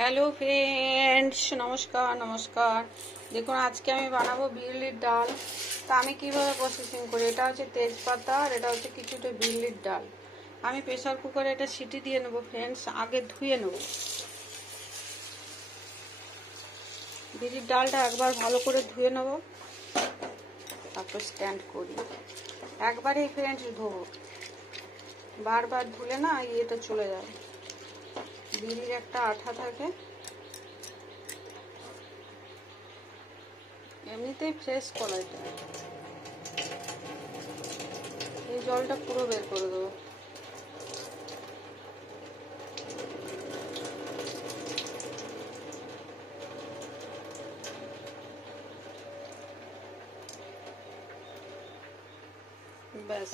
Hello friends नमस्कार नमस्कार। देखो आज के बानाबो बिरलिर डाल। तो आमी किभाबे प्रसेसिंग करी, एटा होच्छे तेजपाता और एटा होच्छे किछुटा बिरलिर डाल। आमी प्रेसार कुकारे एटा सीटी दिए नेब फ्रेंड्स। आगे धुए नेब बिरलिर डालटा एकबार भालो करे धुए नेब, तारपर स्टैंड करी एकबारे फ्रेंड्स धोबो, बार बार धुले ना इएटा चले जाबे। बिरिर एक आठा थाके, एमनितेई फ्रेश कला एटा। এই জলটা পুরো বের করে দেবো। ব্যাস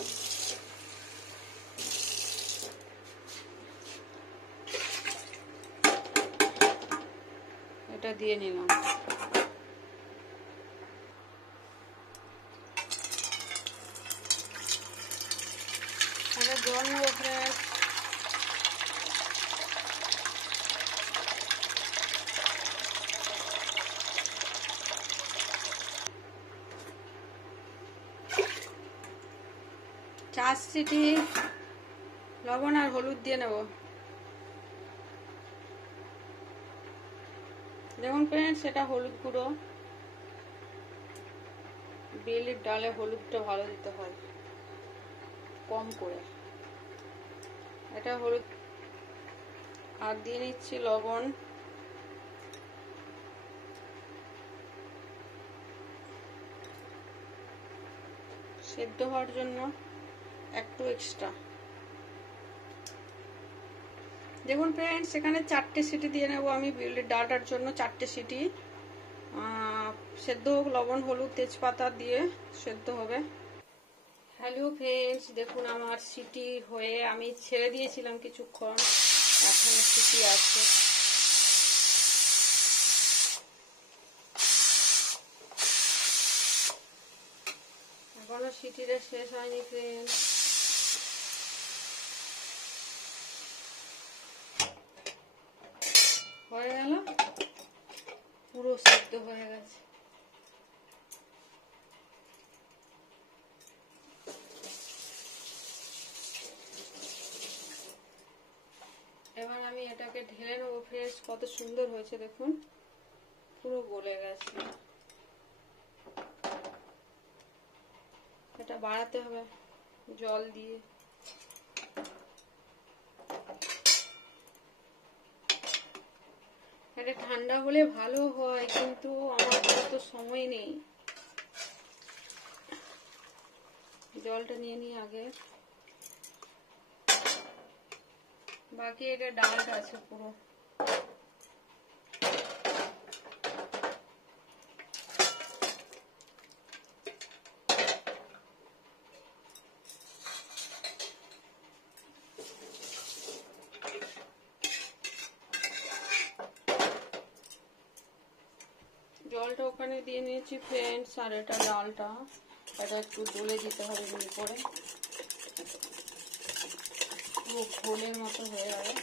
এটা দিয়ে নিলাম। আগে জল নেব ফ্রেন্ডস। চার সিটি লবণ আর হলুদ দিয়ে নেব। দেখুন ফ্রেন্ডস এটা হলুদ গুঁড়ো। বিরলির ডালে হলুদটা ভালো দিতে হয়, কম করে। এটা হলুদ আর দিয়ে নিচ্ছি লবণ। সেদ্ধ হওয়ার জন্য একটু এক্সট্রা। দেখুন ফ্রেন্ডস এখানে 4টে সিটি দিয়ে নেব আমি বিরলির ডালটার জন্য। 4টে সিটি সেদ্ধ হোক, লবণ হলুদ তেজপাতা দিয়ে সেদ্ধ হবে। হ্যালো ফ্রেন্ডস দেখুন আমার সিটি হয়ে আমি ছেড়ে দিয়েছিলাম কিছুক্ষণ, এখনো সিটি আছে। এখনো সিটিটা শেষ হয়নি ফ্রেন্ডস। হয়ে গেল, পুরো সিদ্ধ হয়ে গেছে। এবার আমি এটাকে ঢেলে নেবো ফ্রেন্ডস। কত সুন্দর হয়েছে দেখুন, পুরো গলে গেছে। এটা বাড়াতে হবে জল দিয়ে। এটা ঠান্ডা হলে ভালো হয়, কিন্তু আমার তো সময় নেই। জলটা নিয়ে নিই আগে, বাকি এটা ডালটা আছে পুরো। জলটা ওখানে দিয়ে নিয়েছি ফ্রেন্ডস। আর এটা ডালটা এটা একটু দলে দিতে হবে এমনি করে, পুরো ঘোলের মতো হয়ে যাবে।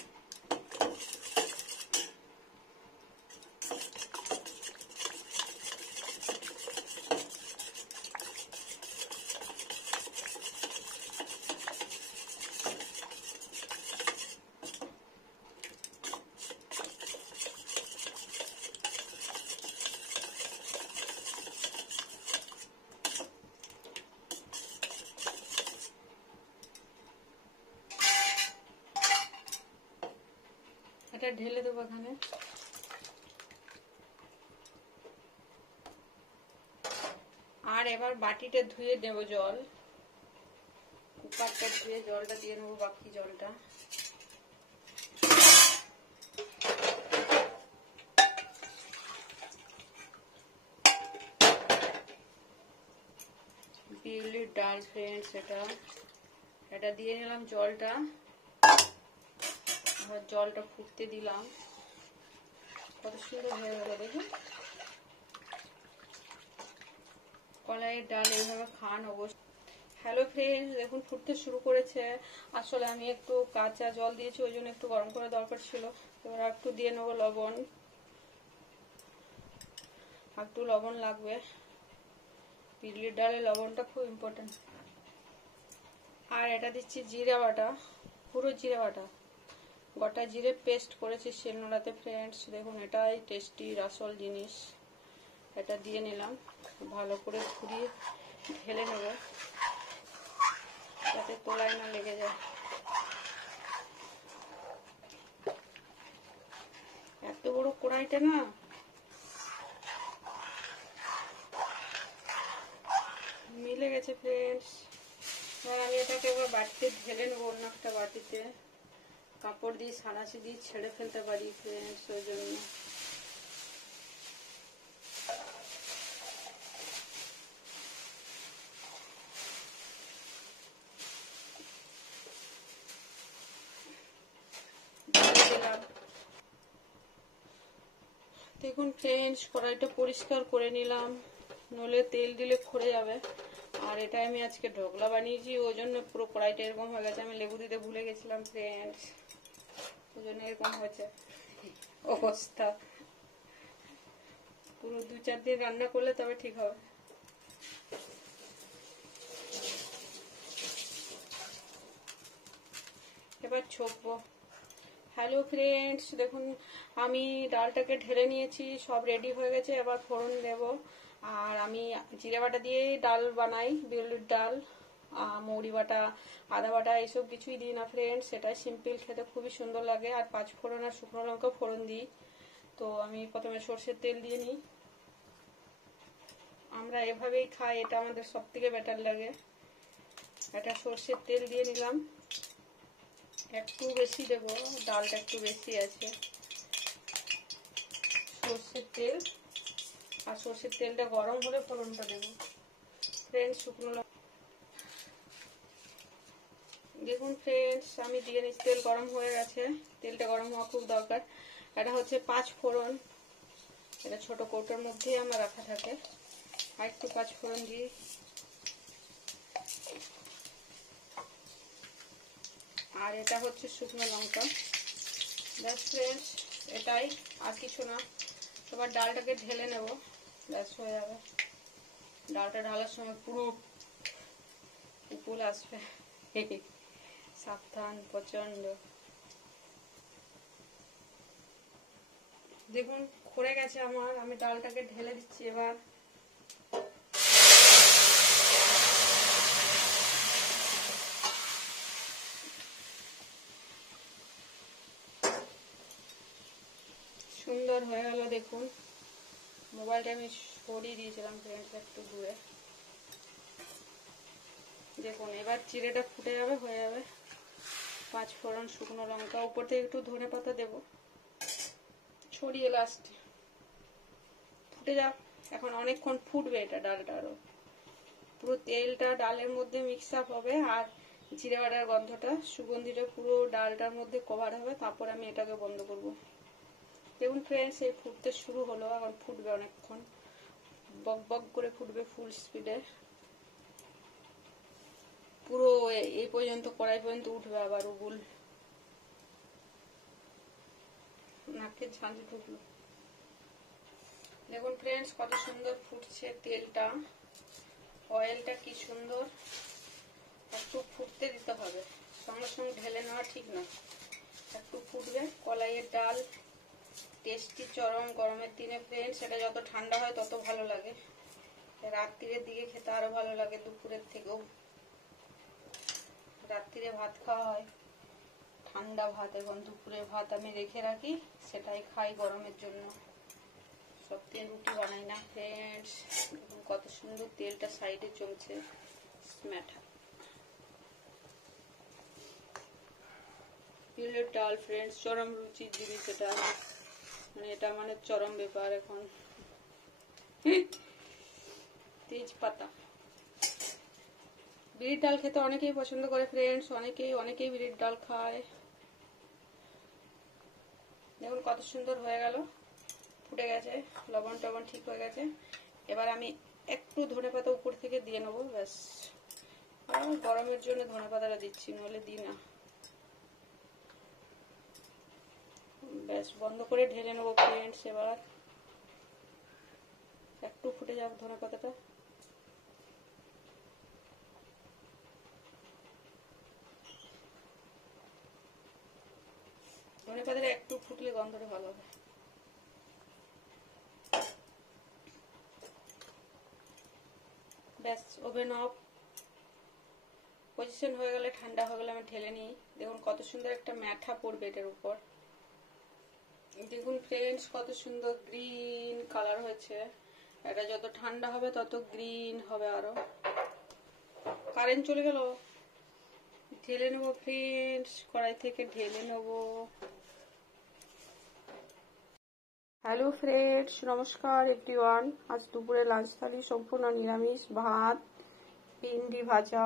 এটা ঢেলে দেবো এখানে। আর এবার বাটিটা ধুয়ে দেব জল, কুকারটা ধুয়ে জলটা দিয়ে নেবো, বাকি জলটা। বিরলির ডাল ফ্রেন্ডস এটা দিয়ে নিলাম জলটা। জলটা ফুটতে দিলাম, কত সুন্দর হয়ে গেল দেখুন। কলাইয়ের ডাল এইভাবে খান অবশ্যই। হ্যালো ফ্রেন্ডস দেখুন ফুটতে শুরু করেছে। আসলে আমি একটু কাঁচা জল দিয়েছি, ওই জন্য একটু গরম করা দরকার ছিল। এবার একটু দিয়ে নেবো লবণ, একটু লবণ লাগবে, বিউলির ডালে লবণটা খুব ইম্পর্টেন্ট। আর এটা দিচ্ছি জিরা বাটা, পুরো জিরা বাটা, গোটা জিরে পেস্ট করেছি শিলনোড়াতে ফ্রেন্ডস। দেখুন এটাই টেস্টি আসল জিনিস। এটা দিয়ে নিলাম, ভালো করে ঘুরিয়ে ঢেলে নেব যাতে তোলায় না লেগে যায়। এত বড় কড়াইটা না মিলে গেছে ফ্রেন্ডস। এবার আমি এটাকে এবার বাটিতে ঢেলে নেবো, অন্য একটা বাটিতে। কাপড় দিয়ে সাঁড়াশি দিয়ে ছেড়ে ফেলতে পারি ফ্রেন্ডস, ওই জন্য। দেখুন ফ্রেন্ডস কড়াইটা পরিষ্কার করে নিলাম, নইলে তেল দিলে খড়ে যাবে। আর এটা আমি আজকে ঢোকলা বানিয়েছি, ওই জন্য পুরো কড়াইটা এরকম হয়ে গেছে। আমি লেবু দিতে ভুলে গেছিলাম ফ্রেন্ডস, ওই জন্য এরকম হয়েছে অবস্থা। পুরো 2-4 দিন রান্না করলে তবে ঠিক হবে। এবার ছকবো। হ্যালো ফ্রেন্ডস, দেখুন আমি ডালটাকে ঢেলে নিয়েছি, সব রেডি হয়ে গেছে। এবার ফোড়ন দেব। আর আমি জিরে বাটা দিয়ে ডাল বানাই, বিউলির ডাল, মৌরি বাটা, আদা বাটা এইসব কিছুই দিই না ফ্রেন্ডস। সেটা সিম্পল, খেতে খুবই সুন্দর লাগে। আর 5 ফোড়ন আর শুকনো লঙ্কা ফোড়ন দিই। তো আমি প্রথমে সর্ষের তেল দিয়ে নিই, আমরা এভাবেই খাই, এটা আমাদের সব থেকে বেটার লাগে। এটা সর্ষের তেল দিয়ে নিলাম, একটু বেশি দেবো, ডালটা একটু বেশি আছে। সর্ষের তেল, আর সর্ষের তেলটা গরম হলে ফোড়নটা দেবো ফ্রেন্ডস। শুকনো লঙ্কা দেখুন ফ্রেন্ডস আমি দিয়ে নিচ্ছি, তেল গরম হয়ে গেছে। তেলটা গরম হওয়া খুব দরকার। এটা হচ্ছে 5 ফোড়ন, এটা ছোট কৌটোর মধ্যেই আমার রাখা থাকে। আর একটু 5 ফোড়ন দিই। আর এটা হচ্ছে শুকনো লঙ্কা। ব্যাস ফ্রেন্ডস এটাই, আর কিছু না। এবার ডালটাকে ঢেলে নেব, ব্যাস হয়ে যাবে। ডালটা ঢালার সময় পুরো উপুল আসবে, সাবধান প্রচন্ড। দেখুন খড়ে গেছে আমার, আমি ডালটাকে ঢেলে দিচ্ছি এবার। সুন্দর হয়ে গেল দেখুন। মোবাইলটা আমি সরিয়ে দিয়েছিলাম ফ্রেন্ডস একটু দূরে। দেখুন এবার চিড়েটা ফুটে যাবে, হয়ে যাবে। 5 ফোড়ন, শুকনো লঙ্কা, উপর থেকে একটু ধনে পাতা দেবো ছড়িয়ে লাস্টে। ফুটে যাক, এখন অনেকক্ষণ ফুটবে এটা, ডালটা আরো পুরো তেলটা ডালের মধ্যে মিক্স আপ হবে। আর জিরে বাটার গন্ধটা, সুগন্ধিটা পুরো ডালটার মধ্যে কভার হবে। তারপর আমি এটাকে বন্ধ করব। দেখুন ফ্রেন্ডস এই ফুটতে শুরু হলো, এখন ফুটবে অনেকক্ষণ, বক বক করে ফুটবে ফুল স্পিডে। পুরো এই পর্যন্ত, কড়াই পর্যন্ত উঠবে আবার উগুল। নাকে ঝাঁঝ ঢুকলো। দেখুন ফ্রেন্ডস কত সুন্দর ফুটছে তেলটা, অয়েলটা কি সুন্দর। একটু ফুটতে দিতে হবে, সঙ্গে সঙ্গে ঢেলে নেওয়া ঠিক না। একটু ফুটবে। কলাইয়ের ডাল টেস্টি চরম গরমের দিনে ফ্রেন্ডস। এটা যত ঠান্ডা হয় তত ভালো লাগে, রাত্রির দিকে খেতে আরো ভালো লাগে, দুপুরের থেকেও। রাত্রিরে ভাত খাওয়া হয় ঠান্ডা ভাত, এবং দুপুরের ভাত আমি রেখে রাখি, সেটাই খাই গরমের জন্য। সবদিন রুটি বানাই না ফ্রেন্ডস। কত সুন্দর তেলটা সাইডে চলছে, স্ম্যাটা বিউলির ডাল ফ্রেন্ডস, চরম রুচির জিনিস এটা, মানে এটা মানে চরম ব্যাপার এখন। তেজপাতা, বিউলির ডাল খেতে অনেকেই পছন্দ করে ফ্রেন্ডস, অনেকেই বিউলির ডাল খায়। দেখুন কত সুন্দর হয়ে গেল, ফুটে গেছে, লবণ টবণ ঠিক হয়ে গেছে। এবার আমি একটু ধনেপাতা উপর থেকে দিয়ে নেবো, ব্যাস। আর গরমের জন্য ধনেপাতাটা দিচ্ছি, নইলে দিই না। ব্যাস বন্ধ করে ঢেলে নেবো ফ্রেন্ডস। এবার একটু ফুটে যাক ধনে পাতাটা। ধনে পাতাটা একটু ফুটলে গন্ধটা ভালো হবে। ব্যাস ওভেন অফ। পজিশন হয়ে গেলে, ঠান্ডা হয়ে গেলে আমি ঢেলে নিই। দেখুন কত সুন্দর একটা ম্যাথা পড়বে এটার উপর। দেখুন ফ্রেন্ডস কত সুন্দর গ্রিন কালার হয়েছে। এটা যত ঠান্ডা হবে তত গ্রিন হবে আরো। কারেন্ট চলে গেল। ঢেলে নেবো ফ্রেন্ডস, কড়াই থেকে ঢেলে নেবো। হ্যালো ফ্রেন্ডস, নমস্কার এভরিওয়ান। আজ দুপুরে লাঞ্চ থালি সম্পূর্ণ নিরামিষ। ভাত, ভিন্ডি ভাজা,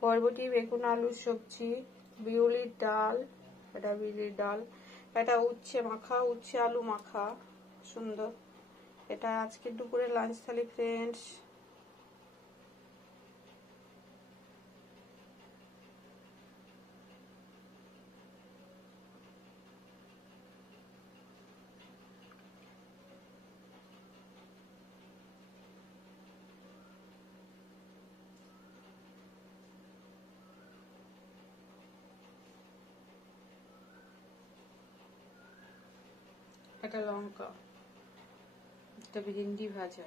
বরবটি বেগুন আলুর সবজি, বিউলির ডাল, এটা উচ্ছে মাখা, উচ্ছে আলু মাখা, সুন্দর। এটা আজকে দুপুরে লাঞ্চ থালি ফ্রেন্ডস। একটা লঙ্কা, একটা ভিন্ডি ভাজা।